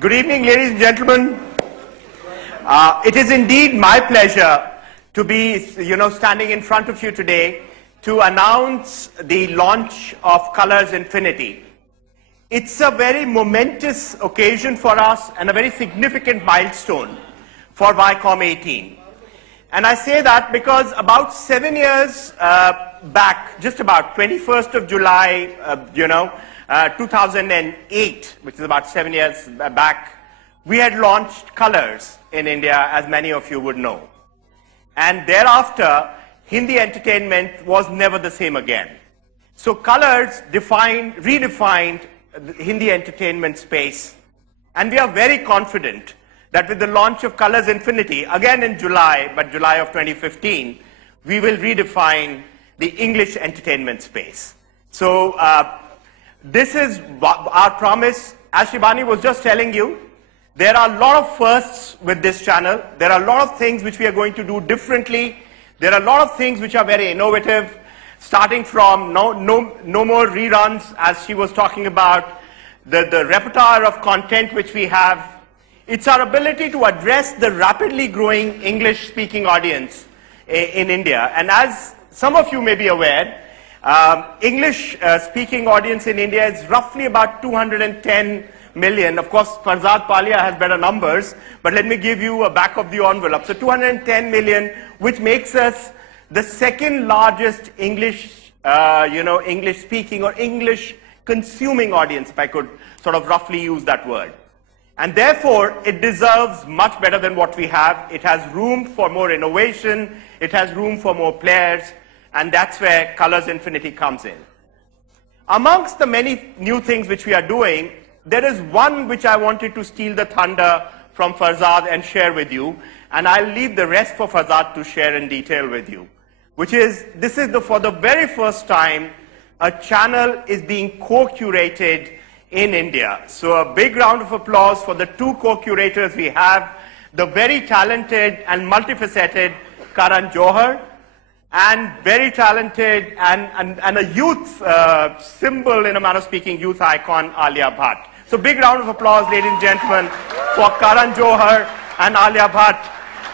Good evening, ladies and gentlemen. It is indeed my pleasure to be, standing in front of you today to announce the launch of Colors Infinity. It's a very momentous occasion for us and a very significant milestone for Viacom 18. And I say that because about 7 years back, just about 21st of July, 2008, which is about 7 years back, we had launched Colors in India, as many of you would know. And thereafter, Hindi entertainment was never the same again. So Colors redefined the Hindi entertainment space. And we are very confident that with the launch of Colors Infinity, again in July, but July of 2015, we will redefine the English entertainment space. So this is our promise. As Shibani was just telling you, there are a lot of firsts with this channel. There are a lot of things which we are going to do differently. There are a lot of things which are very innovative, starting from no more reruns, as she was talking about, the repertoire of content which we have. It's our ability to address the rapidly growing English-speaking audience in India. And as some of you may be aware, English-speaking audience in India is roughly about 210 million. Of course, Farzad Palia has better numbers, but let me give you a back of the envelope. So 210 million, which makes us the second largest English-speaking or English-consuming audience, if I could sort of roughly use that word. And therefore, it deserves much better than what we have. It has room for more innovation. It has room for more players. And that's where Colors Infinity comes in. Amongst the many new things which we are doing, there is one which I wanted to steal the thunder from Farzad and share with you. And I'll leave the rest for Farzad to share in detail with you. Which is, for the very first time, a channel is being co-curated in India. So a big round of applause for the two co-curators we have, the very talented and multifaceted Karan Johar, and very talented and a youth symbol, in a manner of speaking, youth icon, Alia Bhatt. So big round of applause, ladies and gentlemen, for Karan Johar and Alia Bhatt,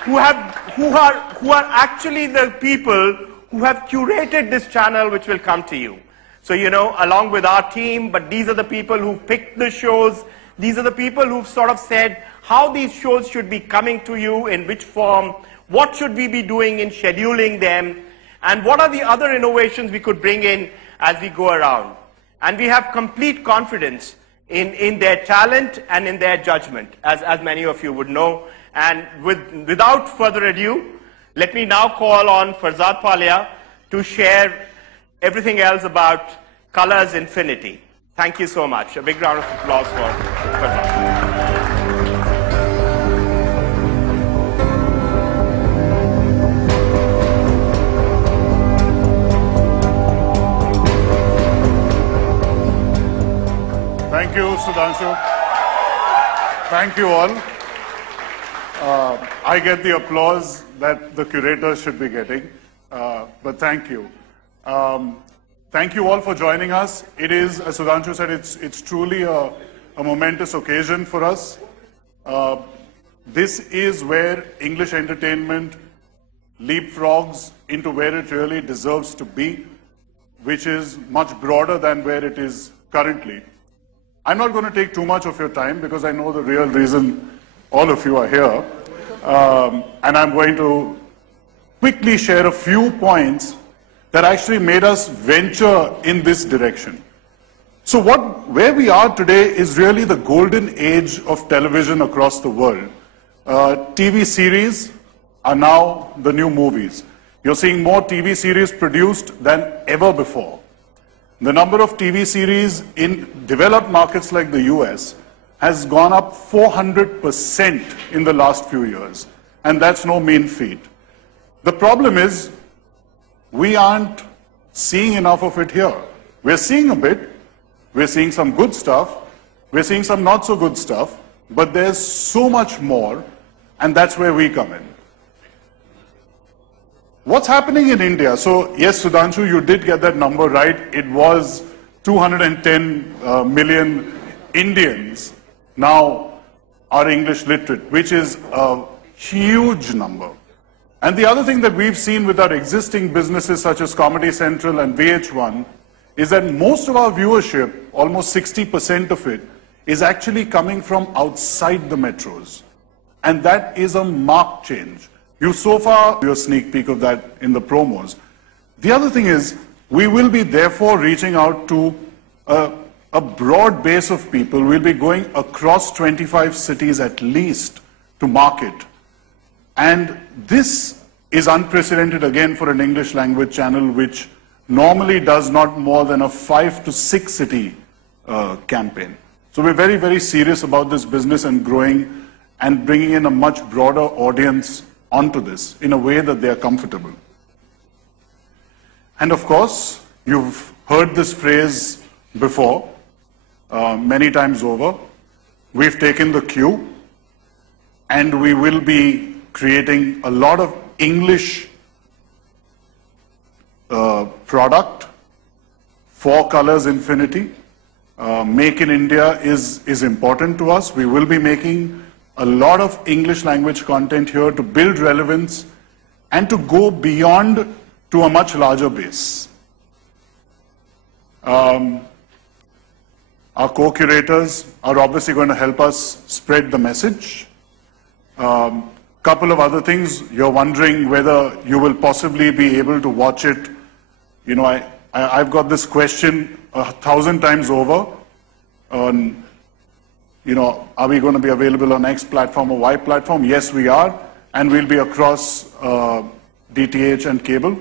who are actually the people who have curated this channel, which will come to you. So, along with our team, but these are the people who picked the shows. These are the people who've sort of said how these shows should be coming to you, in which form, what should we be doing in scheduling them, and what are the other innovations we could bring in as we go around. And we have complete confidence in their talent and in their judgment, as many of you would know. And without further ado, let me now call on Farzad Palia to share everything else about Colors Infinity. Thank you so much. A big round of applause for Farzad. Thank you, Sudhanshu. Thank you all. I get the applause that the curators should be getting, but thank you. Thank you all for joining us. It is, as Sudhanshu said, it's truly a momentous occasion for us. This is where English entertainment leapfrogs into where it really deserves to be, which is much broader than where it is currently. I'm not going to take too much of your time because I know the real reason all of you are here. And I'm going to quickly share a few points that actually made us venture in this direction. So where we are today is really the golden age of television across the world. TV series are now the new movies. You're seeing more TV series produced than ever before. The number of TV series in developed markets like the US has gone up 400% in the last few years. And that's no mean feat. The problem is, we aren't seeing enough of it here. We're seeing a bit. We're seeing some good stuff. We're seeing some not so good stuff. But there's so much more, and that's where we come in. What's happening in India? So, yes, Sudhanshu, you did get that number right. It was 210 million Indians. Now, are English literate, which is a huge number. And the other thing that we've seen with our existing businesses such as Comedy Central and VH1 is that most of our viewership, almost 60% of it, is actually coming from outside the metros. And that is a marked change. You so far, your sneak peek of that in the promos. The other thing is, we will be therefore reaching out to a broad base of people. We'll be going across 25 cities at least to market. And this is unprecedented again for an English language channel which normally does not more than a 5 to 6 city campaign. So we're very, very serious about this business and growing and bringing in a much broader audience onto this in a way that they are comfortable. And of course, you've heard this phrase before, many times over. We've taken the cue and we will be creating a lot of English product for Colors Infinity. Make in India is important to us. We will be making a lot of English language content here to build relevance and to go beyond to a much larger base. Our co-curators are obviously going to help us spread the message. Couple of other things. You're wondering whether you will possibly be able to watch it. You know, I've got this question 1,000 times over on, you know, are we going to be available on X platform or Y platform? Yes, we are. And we'll be across DTH and cable.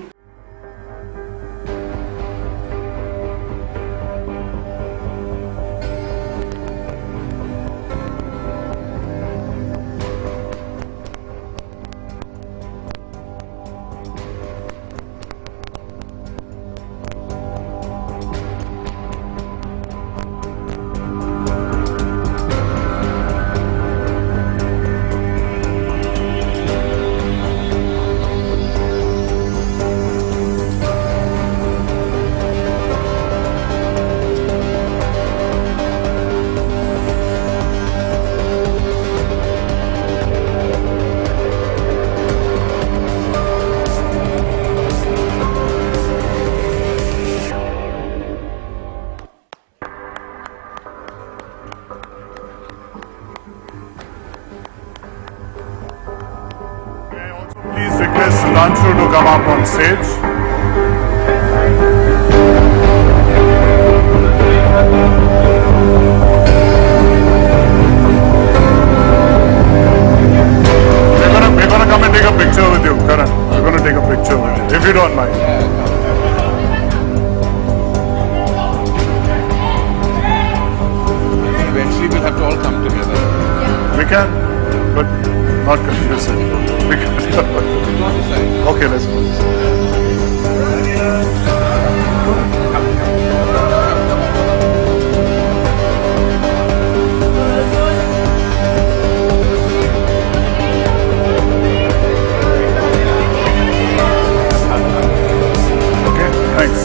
Please request Sudhanshu to come up on stage. We're gonna come and take a picture with you, Karan. We're gonna take a picture with you, if you don't mind. Eventually we'll have to all come together. We can, but not continuously. We can. Okay, let's go. Okay, thanks.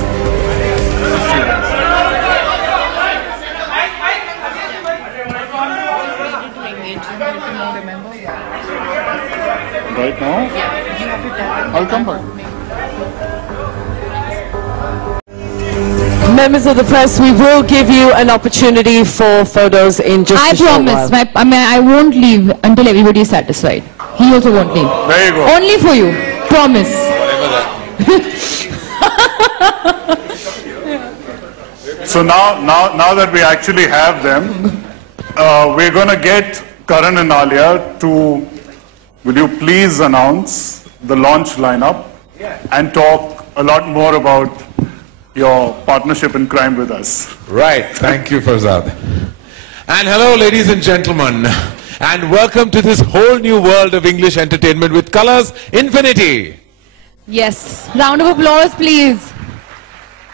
Right now? I'll come back. Members of the press, we will give you an opportunity for photos in just a short while. I promise. I won't leave until everybody is satisfied. He also won't leave. There you go. Only for you. Promise. So now that we actually have them, we're going to get Karan and Alia to, will you please announce the launch lineup and talk a lot more about your partnership in crime with us. Right, thank you, Farzad. And hello, ladies and gentlemen, and welcome to this whole new world of English entertainment with Colors Infinity. Yes. Round of applause, please.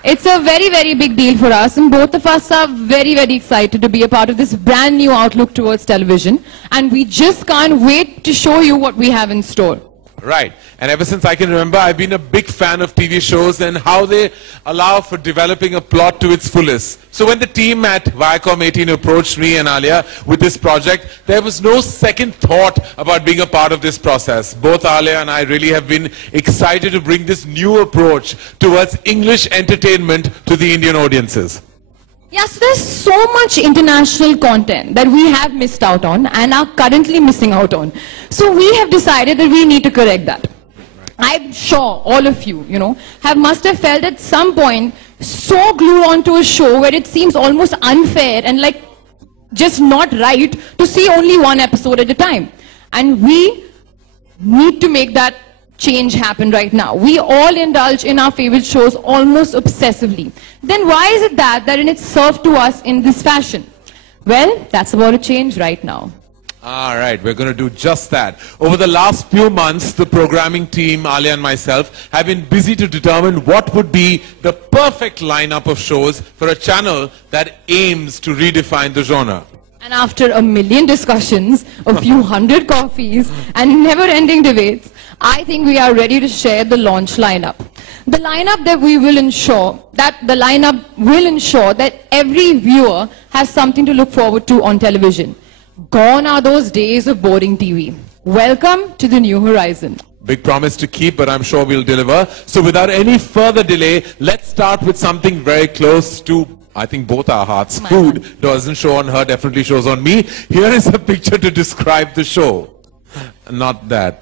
It's a very, very big deal for us, and both of us are very, very excited to be a part of this brand new outlook towards television, and we just can't wait to show you what we have in store. Right. And ever since I can remember, I've been a big fan of TV shows and how they allow for developing a plot to its fullest. So when the team at Viacom 18 approached me and Alia with this project, there was no second thought about being a part of this process. Both Alia and I really have been excited to bring this new approach towards English entertainment to the Indian audiences. Yes, there's so much international content that we have missed out on and are currently missing out on. So we have decided that we need to correct that. I'm sure all of you, must have felt at some point so glued onto a show where it seems almost unfair and like just not right to see only one episode at a time. And we need to make that change happen right now. We all indulge in our favorite shows almost obsessively. Then why is it that it's served to us in this fashion? Well, that's about to change right now. All right, we're going to do just that. Over the last few months, the programming team, Alia and myself, have been busy to determine what would be the perfect lineup of shows for a channel that aims to redefine the genre. And after a million discussions, a few hundred coffees, and never-ending debates, I think we are ready to share the launch lineup. The lineup that will ensure that every viewer has something to look forward to on television. Gone are those days of boring TV. Welcome to the new horizon. Big promise to keep, but I'm sure we'll deliver. So without any further delay, let's start with something very close to, I think, both our hearts. Food doesn't show on her, definitely shows on me. Here is a picture to describe the show. Not that.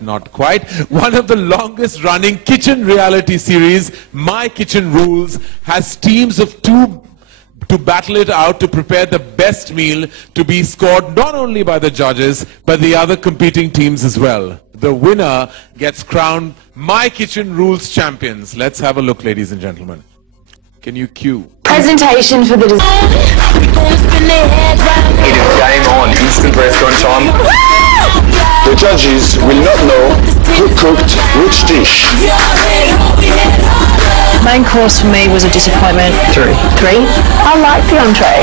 Not quite. One of the longest running kitchen reality series, My Kitchen Rules, has teams of two to battle it out to prepare the best meal to be scored not only by the judges, but the other competing teams as well. The winner gets crowned My Kitchen Rules champions. Let's have a look, ladies and gentlemen. Can you cue? Presentation for the It is game on, instant restaurant time. The judges will not know who cooked which dish. main course for me was a disappointment. 3. I like the entree.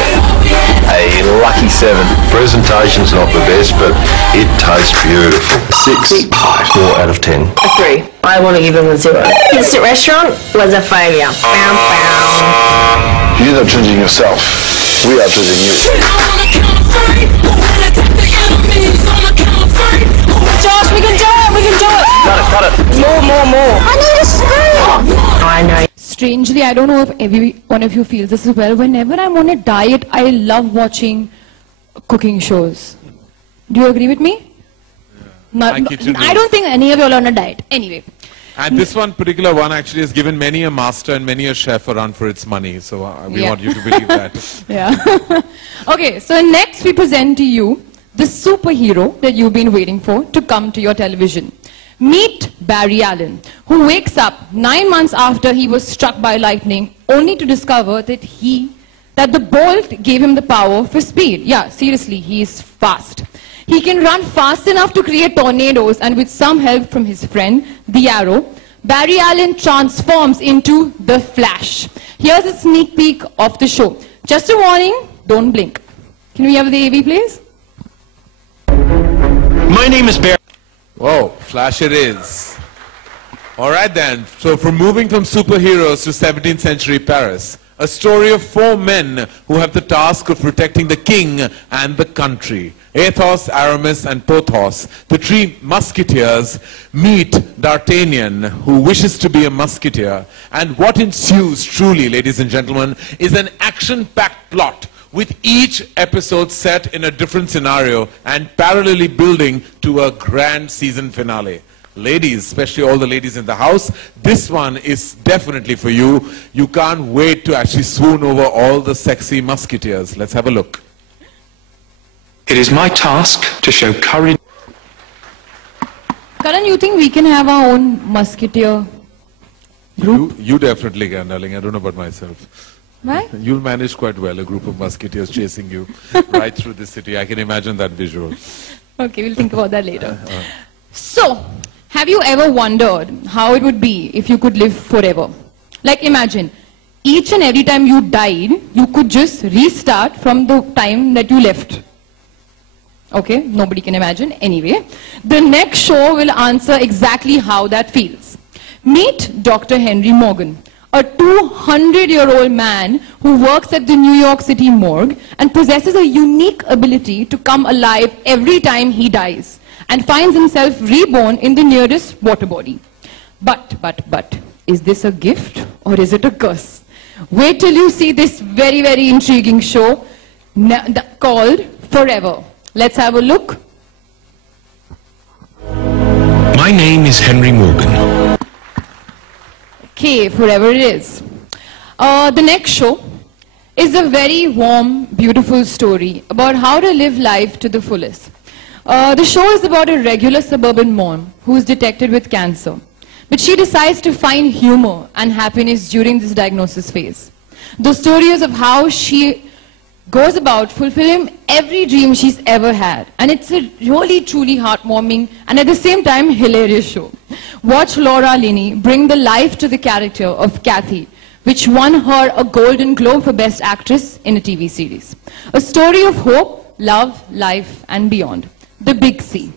A lucky 7. Presentation's not the best, but it tastes beautiful. 6. 4 out of 10. A 3. I want to give them a 0. Instant restaurant was a failure. You're not judging yourself. We are judging you. Josh, we can do it! We can do it! Cut it. More. I need a spoon! I know. Strangely, I don't know if every one of you feels this as well. Whenever I'm on a diet, I love watching cooking shows. Do you agree with me? My Kitchen I don't think any of you are on a diet. Anyway. And this one particular one actually has given many a master and many a chef a run for its money. So we want you to believe that. Yeah. Okay, so next we present to you the superhero that you've been waiting for to come to your television. Meet Barry Allen, who wakes up 9 months after he was struck by lightning, only to discover that the bolt gave him the power for speed. Yeah, seriously, he is fast. He can run fast enough to create tornadoes, and with some help from his friend, the Arrow, Barry Allen transforms into the Flash. Here's a sneak peek of the show. Just a warning, don't blink. Can we have the AV, please? My name is Barry. Whoa, Flash it is. All right then, so from moving from superheroes to 17th century Paris, a story of 4 men who have the task of protecting the king and the country. Athos, Aramis and Porthos, the 3 musketeers, meet D'Artagnan, who wishes to be a musketeer. And what ensues truly, ladies and gentlemen, is an action-packed plot with each episode set in a different scenario and parallelly building to a grand season finale. Ladies, especially all the ladies in the house, this one is definitely for you. You can't wait to actually swoon over all the sexy musketeers. Let's have a look. It is my task to show courage. Karan, you think we can have our own musketeer group? You definitely can, darling. I don't know about myself. Right? You'll manage quite well, a group of musketeers chasing you right through the city. I can imagine that visual. Okay, we'll think about that later. So, have you ever wondered how it would be if you could live forever? Like imagine, each and every time you died, you could just restart from the time that you left. Okay, nobody can imagine. Anyway, the next show will answer exactly how that feels. Meet Dr. Henry Morgan, a 200-year-old man who works at the New York City morgue and possesses a unique ability to come alive every time he dies and finds himself reborn in the nearest water body. But, is this a gift or is it a curse? Wait till you see this very, very intriguing show called Forever. Let's have a look. My name is Henry Morgan. Okay, Forever it is. The next show is a very warm, beautiful story about how to live life to the fullest. The show is about a regular suburban mom who is detected with cancer. But she decides to find humor and happiness during this diagnosis phase. The story is of how she goes about fulfilling every dream she's ever had. And it's a really, truly heartwarming and at the same time hilarious show. Watch Laura Linney bring the life to the character of Kathy, which won her a Golden Globe for Best Actress in a TV series. A story of hope, love, life, and beyond. The Big C.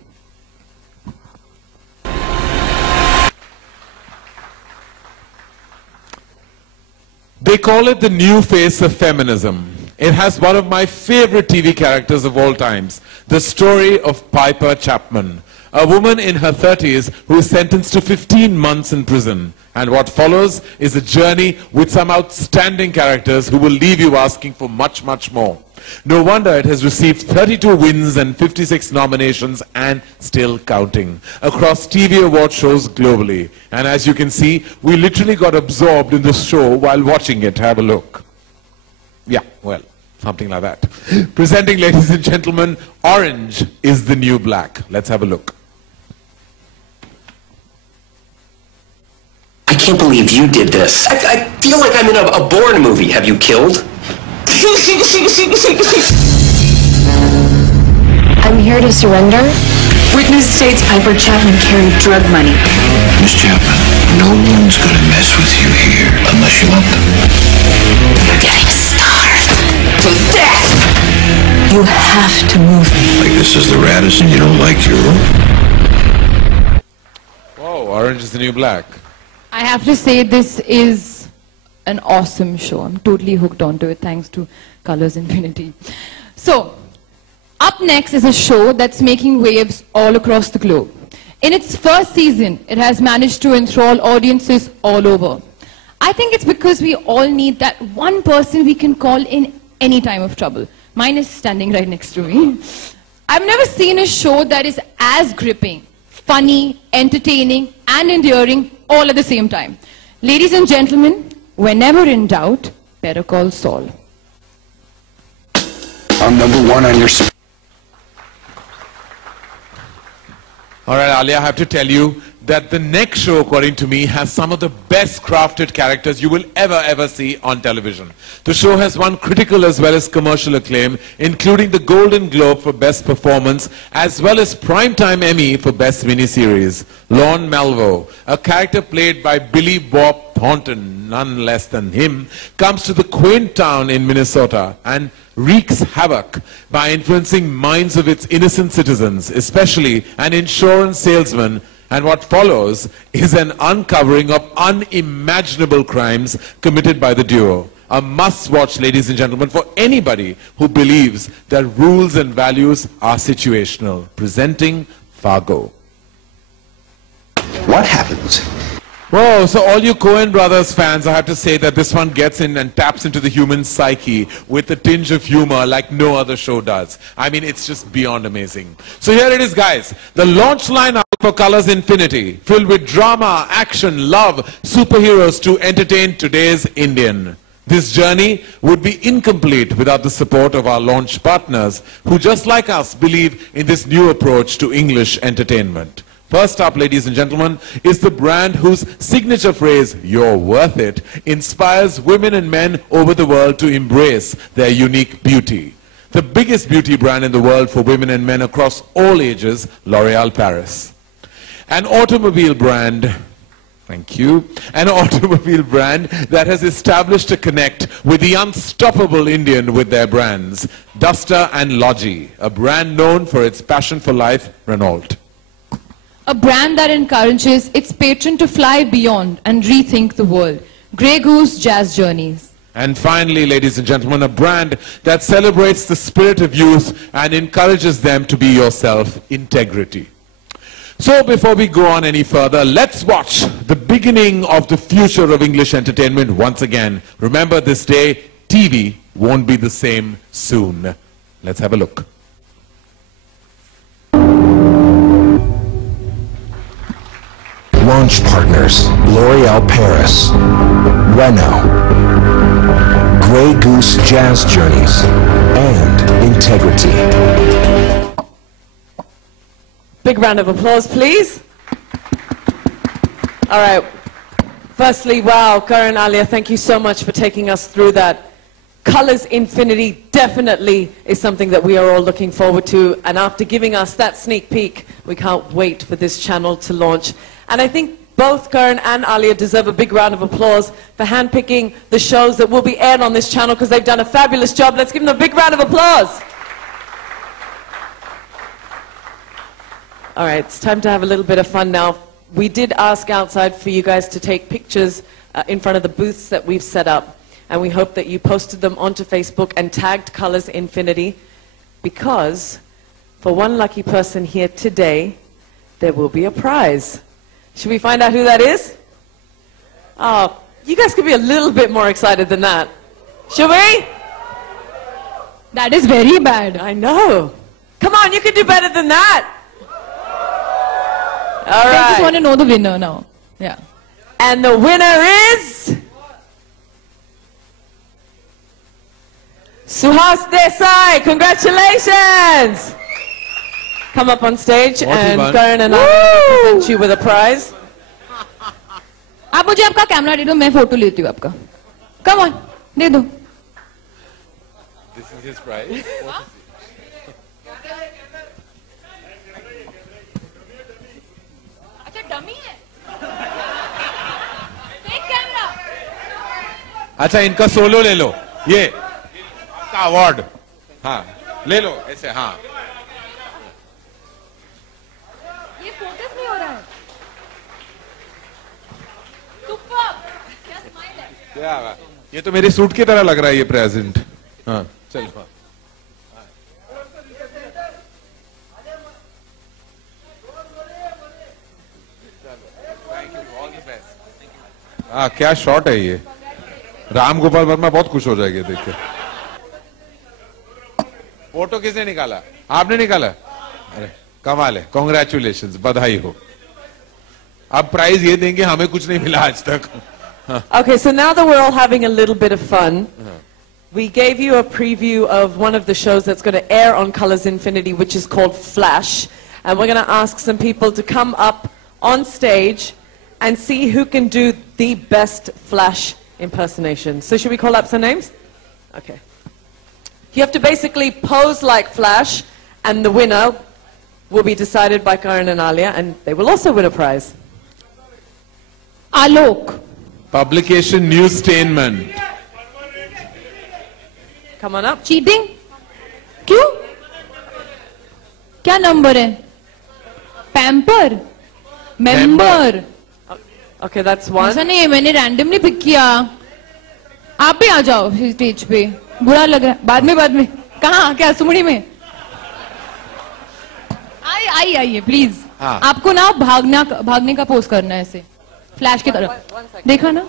They call it the new face of feminism. It has one of my favorite TV characters of all times, the story of Piper Chapman, a woman in her 30s who is sentenced to 15 months in prison. And what follows is a journey with some outstanding characters who will leave you asking for much, much more. No wonder it has received 32 wins and 56 nominations and still counting across TV award shows globally. And as you can see, we literally got absorbed in this show while watching it. Have a look. Yeah, well, something like that. Presenting, ladies and gentlemen, Orange is the New Black. Let's have a look. I can't believe you did this. I feel like I'm in a Bourne movie. Have you killed? I'm here to surrender. Witness states Piper Chapman carried drug money. Miss Chapman, no one's gonna mess with you here unless you let them. You're getting starved to death. You have to move me. Like this is the Radisson, you don't like your room? Whoa, Orange is the New Black. I have to say this is an awesome show. I'm totally hooked onto it thanks to Colors Infinity. So, up next is a show that's making waves all across the globe. In its first season, it has managed to enthrall audiences all over. I think it's because we all need that one person we can call in any time of trouble. Mine is standing right next to me. I've never seen a show that is as gripping, funny, entertaining, and endearing all at the same time. Ladies and gentlemen, whenever in doubt, better call Saul. I'm #1 on your... All right, Ali, I have to tell you that the next show, according to me, has some of the best crafted characters you will ever see on television. The show has won critical as well as commercial acclaim, including the Golden Globe for Best Performance, as well as Primetime Emmy for Best Miniseries. Lorne Malvo, a character played by Billy Bob Thornton, none less than him, comes to the quaint town in Minnesota and wreaks havoc by influencing minds of its innocent citizens, especially an insurance salesman. And what follows is an uncovering of unimaginable crimes committed by the duo. A must-watch, ladies and gentlemen, for anybody who believes that rules and values are situational. Presenting Fargo. What happens? Whoa, so all you Coen Brothers fans, I have to say that this one gets in and taps into the human psyche with a tinge of humor like no other show does. I mean, it's just beyond amazing. So here it is, guys. The launch lineup for Colors Infinity, filled with drama, action, love, superheroes to entertain today's Indian. This journey would be incomplete without the support of our launch partners, who just like us believe in this new approach to English entertainment. First up, ladies and gentlemen, is the brand whose signature phrase, "You're worth it," inspires women and men over the world to embrace their unique beauty. The biggest beauty brand in the world for women and men across all ages, L'Oréal Paris. An automobile brand Thank you. An automobile brand that has established a connect with the unstoppable Indian with their brands. Duster and Logi, a brand known for its passion for life, Renault. A brand that encourages its patron to fly beyond and rethink the world. Grey Goose Jazz Journeys. And finally, ladies and gentlemen, a brand that celebrates the spirit of youth and encourages them to be yourself, Integrity. So before we go on any further, let's watch the beginning of the future of English entertainment once again. Remember this day, TV won't be the same soon. Let's have a look. Launch partners, L'Oréal Paris, Renault, Grey Goose Jazz Journeys, and Integrity. Big round of applause, please. All right. Firstly, wow, Karan, Alia, thank you so much for taking us through that. Colors Infinity definitely is something that we are all looking forward to. And after giving us that sneak peek, we can't wait for this channel to launch. And I think both Karan and Alia deserve a big round of applause for handpicking the shows that will be aired on this channel, because they've done a fabulous job. Let's give them a big round of applause. All right, it's time to have a little bit of fun now. We did ask outside for you guys to take pictures in front of the booths that we've set up. And we hope that you posted them onto Facebook and tagged Colors Infinity, because for one lucky person here today, there will be a prize. Should we find out who that is? Oh, you guys could be a little bit more excited than that. Should we? That is very bad. I know. Come on, you can do better than that. All right. I just want to know the winner now. Yeah. And the winner is Suhas Desai. Congratulations. Come up on stage and Karan and I will present you with a prize. आप मुझे आपका camera दे दो, मैं photo लेती हूँ आपका. Come on, दे दो. This is his prize. Dummy है. Fake camera. अच्छा, इनका सोलो ले लो. ये आपका अवार्ड. हाँ, ले लो ऐसे. हाँ. ये फोकस नहीं हो रहा है. सुपर. क्या स्माइल है. क्या? ये तो मेरे सूट की तरह लग रहा है ये प्रेजेंट. हाँ, चलो. हाँ, क्या शॉट है ये. राम गोपाल वर्मा बहुत खुश हो जाएंगे देख के. फोटो किसने निकाला? आपने निकाला? अरे कमाल है. कॉन्ग्रेचुलेशंस, बधाई हो. अब प्राइज ये देंगे, हमें कुछ नहीं मिला आज तक. Okay, so now that we're all having a little bit of fun, we gave you a preview of one of the shows that's going to air on Colors Infinity, which is called Flash. And we're going to ask some people to come up on stage and see who can do the best Flash impersonation. So should we call up some names? Okay. You have to basically pose like Flash, and the winner will be decided by Karan and Alia, and they will also win a prize. Alok. Publication Newstainment. Come on up. Cheating? क्यों? क्या number है? Pamper. Member. Okay, that's one. ऐसा नहीं है, मैंने randomly pick किया. आप भी आ जाओ स्टेज पे. बुरा लग रहा है. बाद में. कहाँ? क्या सुमड़ी में? आइए प्लीज. आपको ना भागने का पोज करना है ऐसे. फ्लैश की तरह. देखा ना?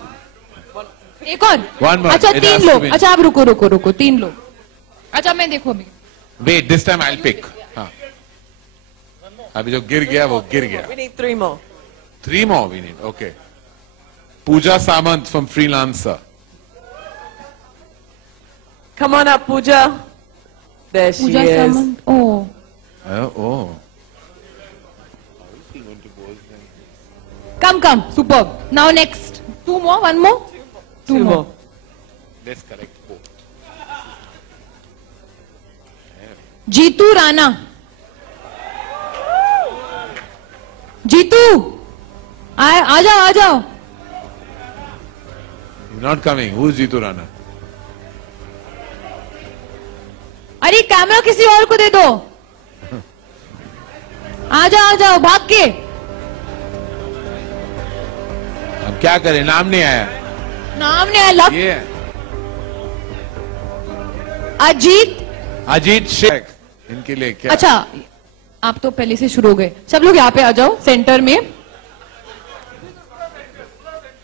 एक और. अच्छा 3 लोग. अच्छा आप रुको 3 लोग. अच्छा मैं देखो अभी. Wait, this time I'll pick. हाँ. अभी जो गिर गया वो गिर गया. We need 3 more. 3 more we need. Okay. Pooja Samant from Freelancer. Come on up, Pooja. There she Pooja is. Samant. Oh. Oh. Come. Superb. Now next. 2 more. 1 more. 2 more. Let's correct both. Jeetu Rana. Jeetu. आ जाओ. He's not coming. Who's Jeetu Rana? अरे camera किसी और को दे दो. आ जाओ भाग के. अब क्या करें? नाम नहीं आया. नाम नहीं आया. ये अजीत शेख. इनके लिए क्या? अच्छा, आप तो पहले से शुरू हो गए. सब लोग यहाँ पे आ जाओ सेंटर में.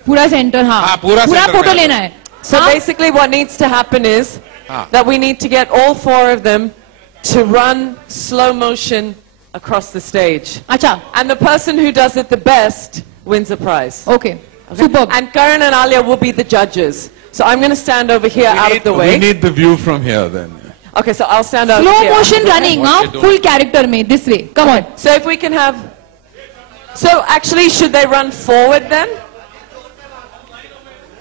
पूरा सेंटर. हाँ, पूरा फोटो लेना है. So basically what needs to happen is that we need to get all 4 of them to run slow motion across the stage. Acha. And the person who does it the best wins the prize. Okay. Superb. And Karan and Alia will be the judges. So I'm going to stand over here out of the way. We need the view from here then. Okay, so I'll stand over here. Slow motion running, full character mein, this way. Come on. So if we can have... So actually, should they run forward then?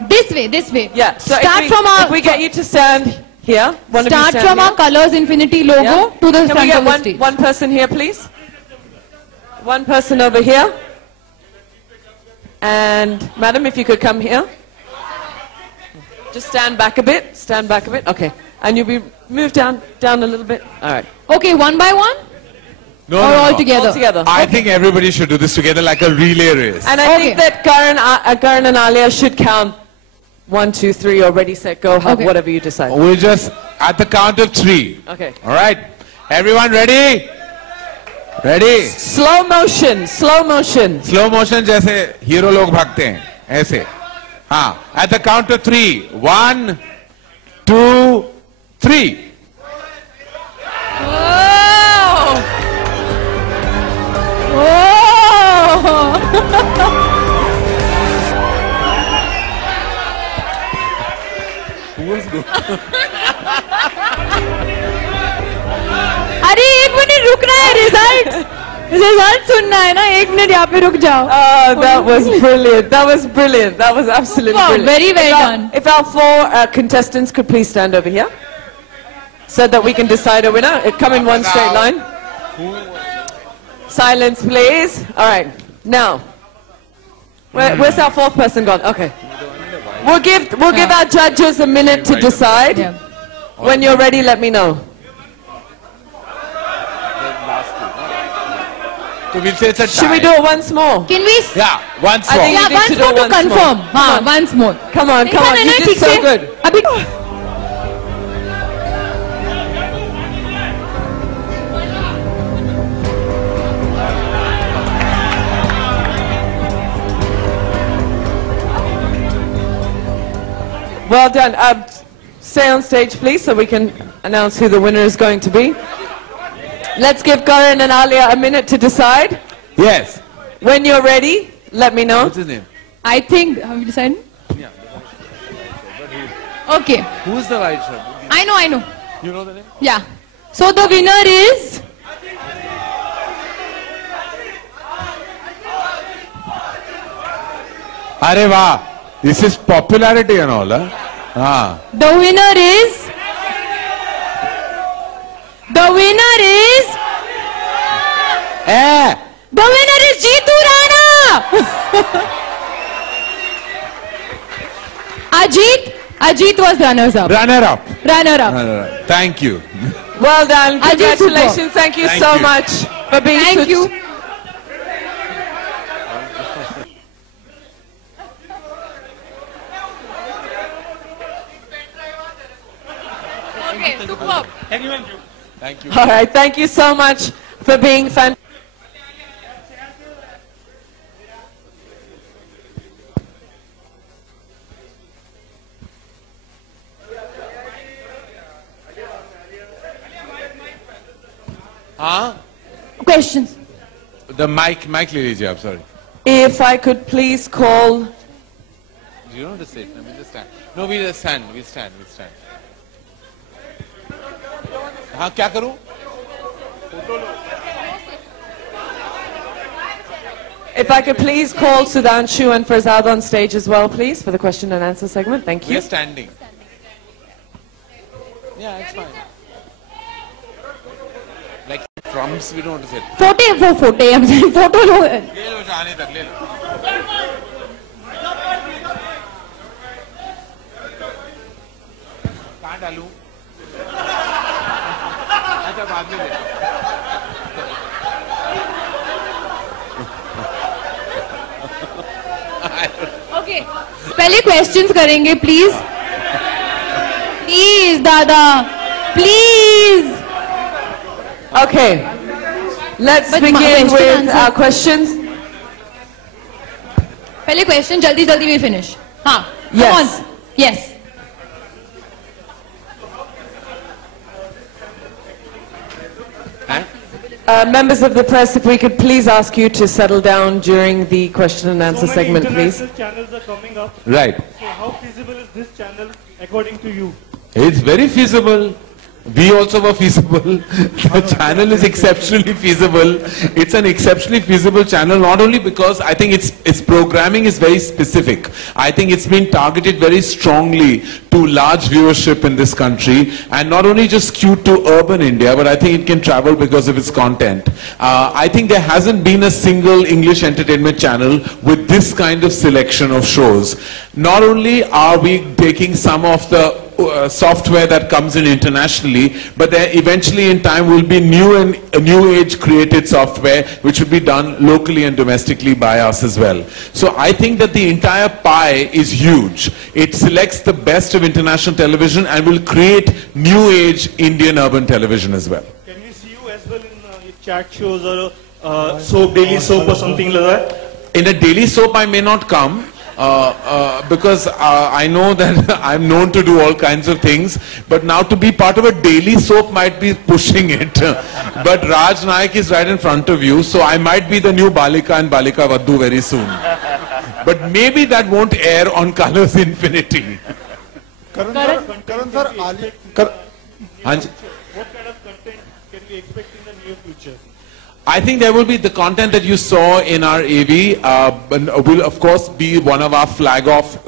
This way. Yeah. So start if we get you to stand here. Start from our Colors Infinity logo to the front of the stage. One person here, please. One person over here. And madam, if you could come here. Just stand back a bit. Okay. And you'll be moved down a little bit. All right. Okay, one by one? No, all together? All together. I think everybody should do this together like a relay race. And I think that Karan and Alia should count 1, 2, 3, or ready, set, go, whatever you decide. We'll just, at the count of 3. Okay. All right. Everyone ready? Ready? Slow motion. Slow motion जैसे hero लोग भागते हैं. ऐसे. हाँ. At the count of 3. 1, 2, 3. अरे 1 minute रुक रहा है. रिजल्ट सुनना है ना. 1 मिनट यहाँ पे रुक जाओ. That was brilliant. That was absolutely brilliant. Very well done. If our 4 contestants could please stand over here, so that we can decide a winner. Come in one straight line. Silence, please. All right. Now, where's our 4th person gone? Okay. We'll give our judges a minute to decide. Yeah. When you're ready, let me know. So we'll say it's a tie. Should we do it once more? Can we? Yeah, once more. I think you need once to do more to once confirm. More. Once more. Come on. You did so good. Well done. Stay on stage, please, so we can announce who the winner is going to be. Let's give Karan and Alia a minute to decide. Yes. When you're ready, let me know. What's his name? I think, have you decided? Yeah. Okay. Who's the right shirt? I know. You know the name? Yeah. So the winner is... Arey wow. This is popularity and all, huh? The winner is... The winner is Jeetu Rana! Ajit was runners-up. Runner-up. Thank you. Well done. Congratulations. Thank you so much for being Thank you. Okay, superb. Thank you. All right. Thank you so much for being fantastic. Questions? The mic le lijiye, I'm sorry. If I could please call... Do you know the sit? No, we'll just stand. No, we'll just stand. We'll stand. हाँ क्या करूं? If I could please call Sudhanshu and Farzad on stage as well, please, for the question and answer segment. Thank you. We're standing. Yeah, it's fine. Like crumbs, we don't want to say. Photo. I'm saying photo. ले लो जाने तक ले लो. कहाँ डालूं? अच्छा बाद में दे। Okay. पहले questions करेंगे please. Please दादा, please. Okay. Let's begin with our questions. पहले question जल्दी जल्दी we finish. हाँ. Yes. Come on. Yes. Members of the press, if we could please ask you to settle down during the question and answer segment, please. International channels are coming up. Right. So how feasible is this channel according to you? It's very feasible. We also were feasible. The channel is exceptionally feasible. It's an exceptionally feasible channel, not only because I think its programming is very specific. I think it's been targeted very strongly to large viewership in this country, and not only just skewed to urban India, but I think it can travel because of its content. I think there hasn't been a single English entertainment channel with this kind of selection of shows. Not only are we taking some of the software that comes in internationally, but there eventually in time will be new age created software which will be done locally and domestically by us as well. So I think that the entire pie is huge. It selects the best of international television and will create new age Indian urban television as well. Can we see you as well in chat shows or soap, daily soap or something like that? In a daily soap I may not come. Because I know that I'm known to do all kinds of things, but now to be part of a daily soap might be pushing it. But Raj Naik is right in front of you, so I might be the new Balika and Balika Vaddu very soon. But maybe that won't air on Colors Infinity. Karan sir, what kind of content can we expect in the near future? I think there will be the content that you saw in our AV will of course be one of our flag off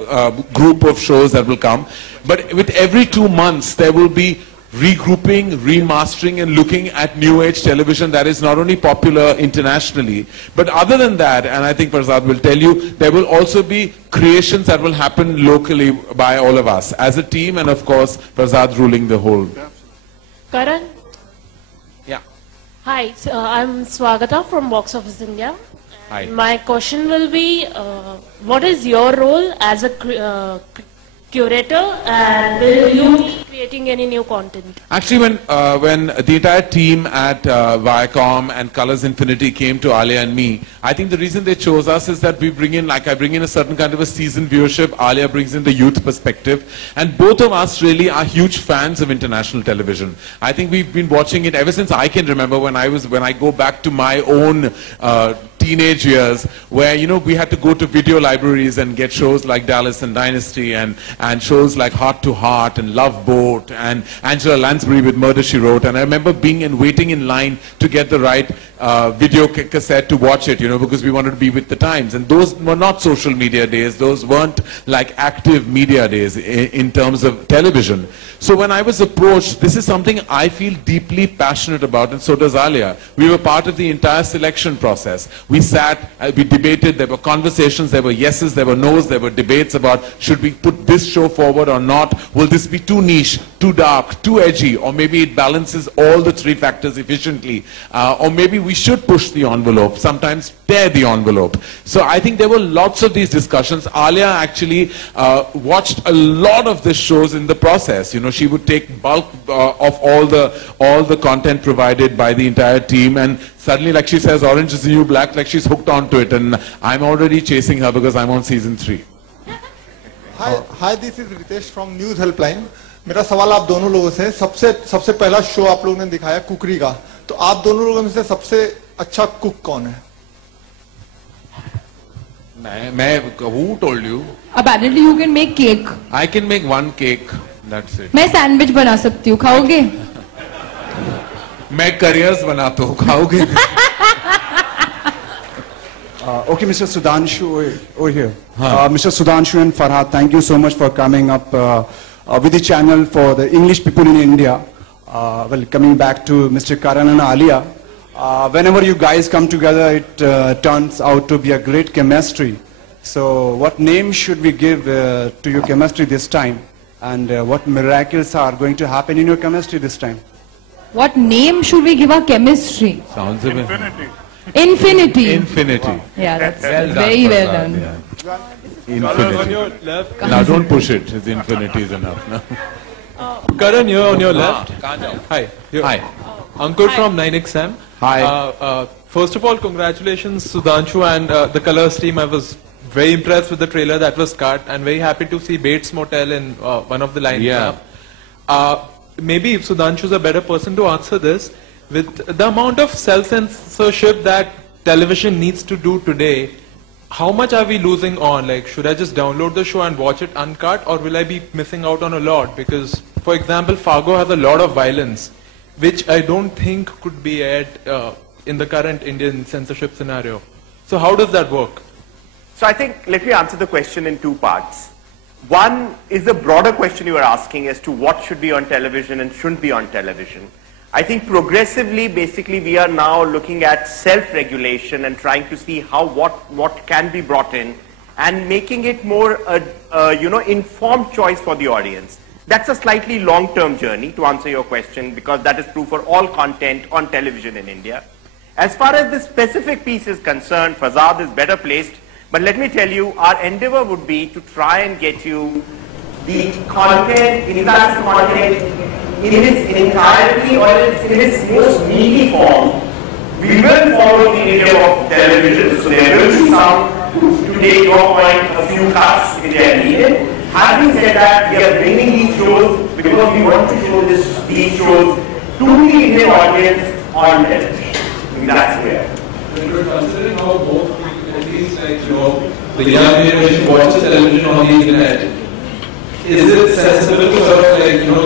group of shows that will come. But with every 2 months there will be regrouping, remastering and looking at new age television that is not only popular internationally, but other than that, and I think Farzad will tell you, there will also be creations that will happen locally by all of us as a team, and of course Farzad ruling the whole. Karan? Yeah. Hi, I'm Swagata from Box Office India. Hi. My question will be, what is your role as a curator, and will you be creating any new content? Actually, when the entire team at Viacom and Colors Infinity came to Alia and me, I think the reason they chose us is that we bring in, like I bring in a certain kind of a seasoned viewership, Alia brings in the youth perspective, and both of us really are huge fans of international television. I think we've been watching it ever since I can remember, when I go back to my own teenage years, where we had to go to video libraries and get shows like Dallas and Dynasty and shows like Heart to Heart and Love Boat and Angela Lansbury with Murder, She Wrote. And I remember waiting in line to get the right video cassette to watch it, because we wanted to be with the times. And those were not social media days. Those weren't like active media days in terms of television. So when I was approached, this is something I feel deeply passionate about, and so does Alia. We were part of the entire selection process. We sat, we debated, there were conversations, there were yeses, there were no's, there were debates about should we put this show forward or not? Will this be too niche, too dark, too edgy, or maybe it balances all the three factors efficiently, or maybe we should push the envelope, sometimes tear the envelope. So I think there were lots of these discussions. Alia actually watched a lot of the shows in the process. She would take bulk of all the content provided by the entire team, and suddenly, like she says, Orange is the New Black, like she's hooked onto it, and I'm already chasing her because I'm on season 3. Hi, this is Ritesh from News Helpline. मेरा सवाल आप दोनों लोगों से, सबसे पहला show आप लोगों ने दिखाया कुकरी का, तो आप दोनों लोगों में से सबसे अच्छा कुक कौन है? Who told you? Apparently you can make cake. I can make one cake. That's it. मैं सैंडविच बना सकती हूँ, खाओगे? मैं careers बनाता हूँ, खाओगे? Okay, Mr. Sudhanshu, over here. Mr. Sudhanshu and Farhad, thank you so much for coming up with the channel for the English people in India. Well, coming back to Mr. Karan and Alia, Whenever you guys come together, it turns out to be a great chemistry. So what name should we give to your chemistry this time? And what miracles are going to happen in your chemistry this time? What name should we give our chemistry? Sounds a bit. Infinity. Infinity. Yeah, that's Well very done, well Prasad, done. yeah. Infinity. On your left. Now don't push it. It's infinity is enough. No? Karan, you're on your left. Hi. Hi. Ankur from 9XM. Hi. First of all, congratulations, Sudhanshu and the Colors team. I was very impressed with the trailer that was cut, and very happy to see Bates Motel in one of the lines. Yeah. Maybe if Sudhanshu is a better person to answer this, with the amount of self-censorship that television needs to do today, how much are we losing on? Like, should I just download the show and watch it uncut, or will I be missing out on a lot? Because, for example, Fargo has a lot of violence, which I don't think could be aired in the current Indian censorship scenario. So how does that work? So I think, let me answer the question in two parts. One is the broader question you are asking as to what should be on television and shouldn't be on television. I think progressively, basically, we are now looking at self-regulation and trying to see how what can be brought in and making it more informed choice for the audience. That's a slightly long-term journey, to answer your question, because that is true for all content on television in India. As far as the specific piece is concerned, Fazad is better placed, but let me tell you, our endeavor would be to try and get you the content, exact content, in its entirety or in its most meaty form. We will follow the medium of television, so there will be some, to take your point, a few cuts if they are needed. Having said that, we are bringing these shows because we want to show these shows to the Indian audience on television. That's where. Considering how both people, at least like the young generation watches television on the internet, is it sensible to sort of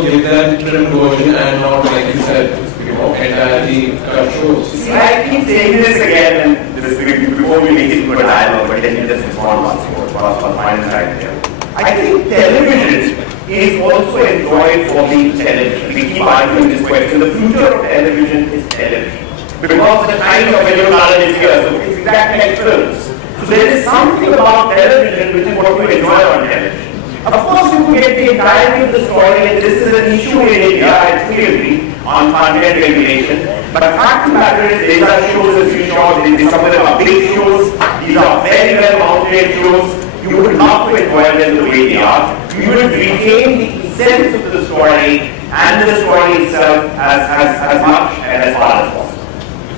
give them trimmed version and not, like you said, entirely cut shows? See, I keep saying this again, and before we make it to a dialogue, but let me just respond once more for final time here. I think television is also enjoyed for being television. We keep arguing this question. The future of television is television. Because the kind of video talent is here, so it's exactly like films. So there is something about television which is what you enjoy on television. Of course, you can get the entirety of the story, and this is an issue in India, I fully agree, on content regulation. But the fact of the matter is, these are shows as you saw, some of them are big shows, these are very well mounted shows. You would love to enjoy them the way they are. You would retain the essence of the story and the story itself as much and as far as possible.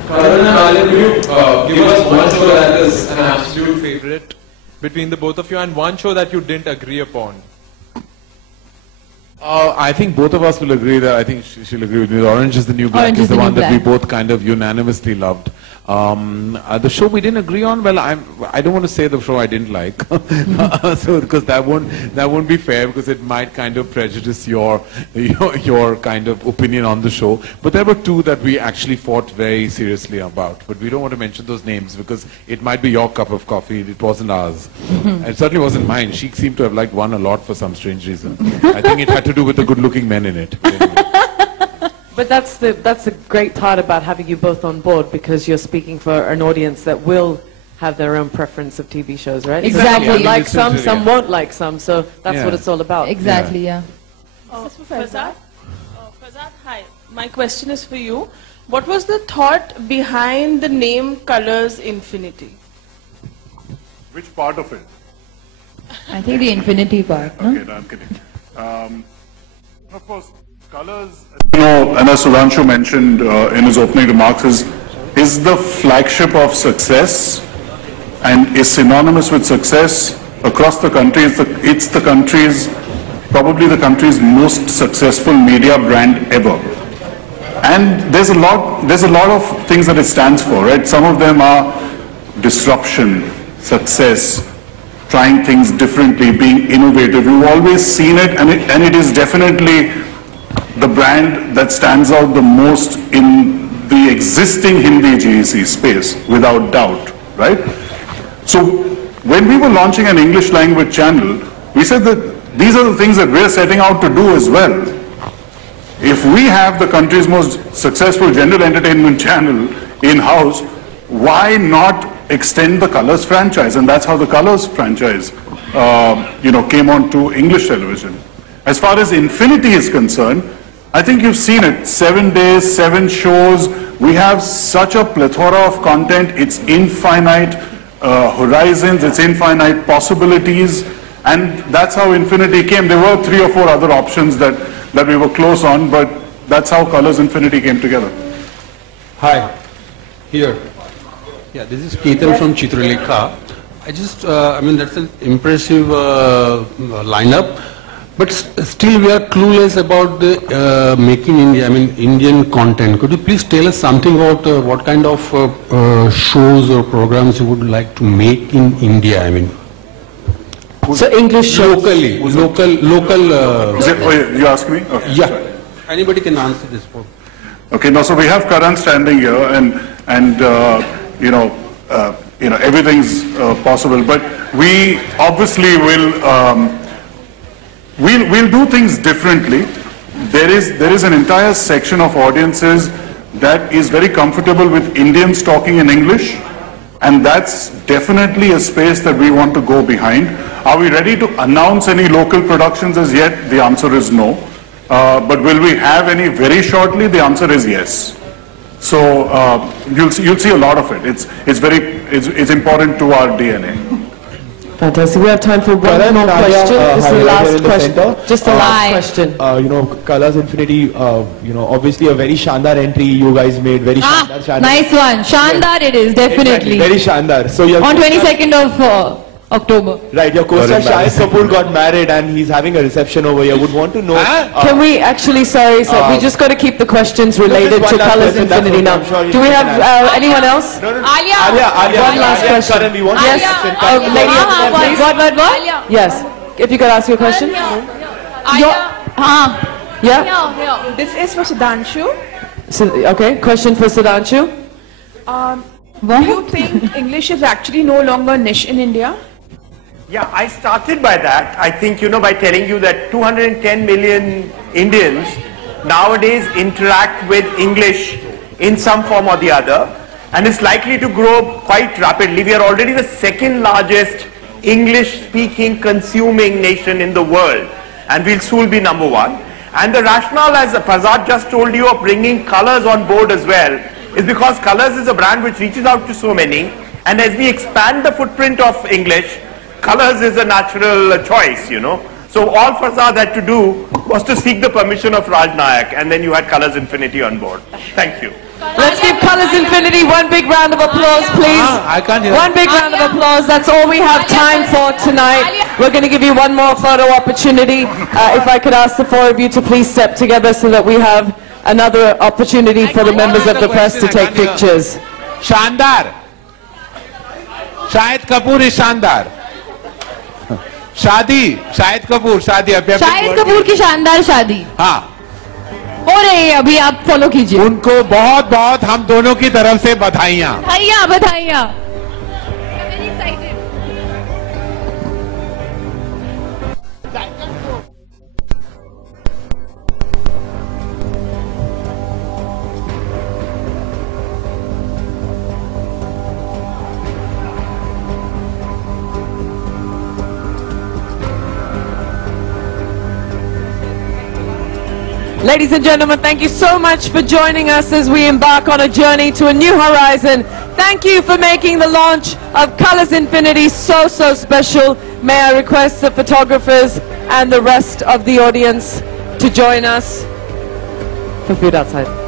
Karan and Alim, will you give us one show that is an absolute favorite between the both of you and one show that you didn't agree upon? I think both of us will agree that, I think she'll agree with me, Orange is the New Black Orange is is the the one New that we Black. both kind of unanimously loved. The show we didn't agree on, well, I don't want to say the show I didn't like, so because that won't be fair, because it might kind of prejudice your kind of opinion on the show. But there were two that we actually fought very seriously about, but we don't want to mention those names because it might be your cup of coffee. It wasn't ours. It certainly wasn't mine. She seemed to have liked one a lot for some strange reason. I think it had to do with the good-looking men in it. But that's the great part about having you both on board, because you're speaking for an audience that will have their own preference of TV shows, right? Exactly. Some will like some won't like some, so that's Yeah. what it's all about. Exactly, yeah. Fazad, hi. My question is for you. What was the thought behind the name Colors Infinity? Which part of it? I think the infinity part, no? Okay, no, I'm kidding. Of course, Colors, and as Sudhanshu mentioned in his opening remarks, is the flagship of success and is synonymous with success across the country. It's the country's, probably the country's most successful media brand ever. And there's a lot of things that it stands for, right? Some of them are disruption, success, trying things differently, being innovative. We've always seen it, and it is definitely the brand that stands out the most in the existing Hindi GEC space, without doubt, right? So when we were launching an English language channel, we said that these are the things that we're setting out to do as well. If we have the country's most successful general entertainment channel in-house, why not extend the Colors franchise? And that's how the Colors franchise, came on to English television. As far as Infinity is concerned, I think you've seen it. 7 days, 7 shows. We have such a plethora of content. It's infinite horizons, it's infinite possibilities. And that's how Infinity came. There were 3 or 4 other options that we were close on, but that's how Colors Infinity came together. Hi, here. Yeah, this is Ketan from Chitralekha. That's an impressive lineup, but still we are clueless about the making India, Indian content. Could you please tell us something about what kind of shows or programs you would like to make in India? So English shows. Local. You ask me? Okay. Yeah. Anybody can answer this one. Okay, no, so we have Karan standing here and everything's possible, but we obviously we'll do things differently. There is an entire section of audiences that is very comfortable with Indians talking in English, and that's definitely a space that we want to go behind. Are we ready to announce any local productions as yet? The answer is no. But will we have any very shortly? The answer is yes. So you'll see a lot of it. It's important to our DNA. Fantastic. We have time for one more question. This is the last question. Just the last question. Colors Infinity, obviously a very Shandar entry you guys made. Very Shandar. Nice one. Shandar it is, definitely. Exactly. Very Shandar. So on 22nd of October. Right, your co-star Shahid Kapoor got married and he's having a reception over here. Would want to know... Can we actually, sorry, we just got to keep the questions related to Colors Infinity now. Do we have anyone else? Alia. One last question. Yes, lady, what? Yes, if you could ask your question. Yeah? This is for Sudhanshu. Okay, question for Sudhanshu. Do you think English is actually no longer niche in India? Yeah, I started by that. I think, by telling you that 210 million Indians nowadays interact with English in some form or the other, and it's likely to grow quite rapidly. We are already the second largest English-speaking consuming nation in the world, and we'll soon be number 1. And the rationale, as Farzad just told you, of bringing Colors on board as well, is because Colors is a brand which reaches out to so many, and as we expand the footprint of English, Colors is a natural choice, So all Farzad had to do was to seek the permission of Raj Nayak, and then you had Colors Infinity on board. Thank you. Let's give Colors Infinity one big round of applause, please. I can't hear. One big round of applause. That's all we have time for tonight. We're going to give you one more photo opportunity. If I could ask the 4 of you to please step together so that we have another opportunity for the members of the press to take pictures. Shandar. Shahid Kapoor is Shandar. शादी शाहिद कपूर शादी शाहिद कपूर की शानदार शादी हाँ हो रही है अभी आप फॉलो कीजिए उनको बहुत बहुत हम दोनों की तरफ से बधाइयाँ बधाइयाँ Ladies and gentlemen, thank you so much for joining us as we embark on a journey to a new horizon. Thank you for making the launch of Colors Infinity so special. May I request the photographers and the rest of the audience to join us for food outside.